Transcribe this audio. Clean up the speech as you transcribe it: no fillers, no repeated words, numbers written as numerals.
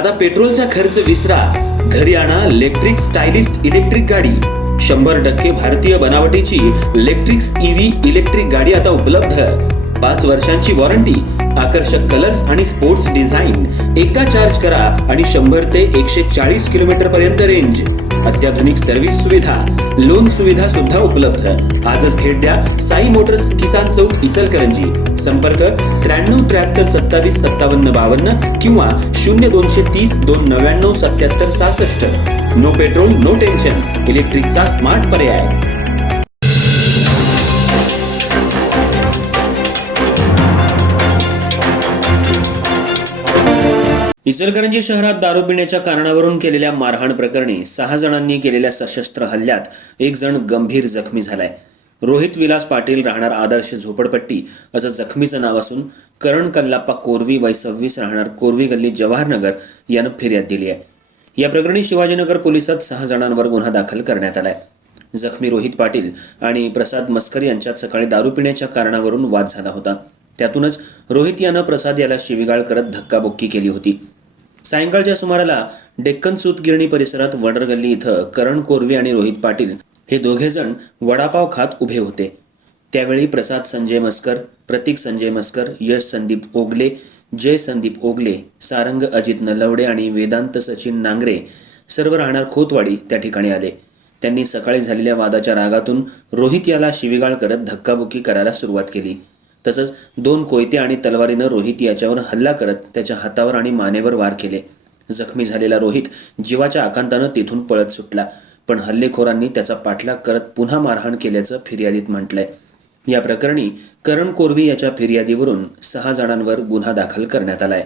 आता पेट्रोलचा खर्च विसरा, घरी आणा इलेक्ट्रिक स्टायलिस्ट इलेक्ट्रिक गाडी। 100% भारतीय बनावटीची इलेक्ट्रिक्स ईव्ही इलेक्ट्रिक गाडी आता उपलब्ध। 5 वर्षांची वॉरंटी, आकर्षक कलर्स आणि स्पोर्ट्स डिझाइन। एकदा चार्ज करा आणि 100 ते 140 किलोमीटर पर्यंत रेंज। अत्याधुनिक सर्व्हिस सुविधा, लोन सुविधा सुद्धा उपलब्ध। आजच भेट द्या साई मोटर्स, किसान चौक, इचलकरंजी। संपर्क 93 73 27 57 52 किंवा 0230 299 77 66। नो पेट्रोल नो टेन्शन, इलेक्ट्रिकचा स्मार्ट पर्याय। इचलकरंजी शहरात दारू पिण्याच्या कारणावरून केलेल्या मारहाण प्रकरणी 6 जणांनी केलेल्या सशस्त्र हल्ल्यात एक जण गंभीर जखमी झालाय। रोहित विलास पाटील, राहणार आदर्श झोपडपट्टी असं जखमीचं नाव असून करण कल्लाप्पा कोरवी, वय 26, राहणार कोरवी गल्ली, जवाहरनगर यानं फिर्याद दिली आहे। या प्रकरणी शिवाजीनगर पोलिसात 6 जणांवर गुन्हा दाखल करण्यात आलाय। जखमी रोहित पाटील आणि प्रसाद मस्कर यांच्यात सकाळी दारू पिण्याच्या कारणावरून वाद झाला होता। त्यातूनच रोहित यानं प्रसाद याला शिवीगाळ करत धक्काबुक्की केली होती। सायंकाळच्या सुमाराला डेक्कन सूत गिरणी परिसरात वडरगल्ली इथं करण कोरवी आणि रोहित पाटील हे दोघे जण वडापाव खात उभे होते। त्यावेळी प्रसाद संजय मस्कर, प्रतीक संजय मस्कर, यश संदीप ओगले, जय संदीप ओगले, सारंग अजित नलवडे आणि वेदांत सचिन नांगरे सर्व राहणार खोतवाडी त्या ठिकाणी आले। त्यांनी सकाळी झालेल्या वादाच्या रागातून रोहित याला शिवीगाळ करत धक्काबुक्की करायला सुरुवात केली। तसंच 2 कोयते आणि तलवारीनं रोहित याच्यावर हल्ला करत त्याच्या हातावर आणि मानेवर वार केले। जखमी झालेला रोहित जीवाच्या आकांतानं तिथून पळत सुटला, पण हल्लेखोरांनी त्याचा पाठलाग करत पुन्हा मारहाण केल्याचं फिर्यादीत म्हटलंय। या प्रकरणी करण कोरवी याच्या फिर्यादीवरून 6 जणांवर गुन्हा दाखल करण्यात आलाय।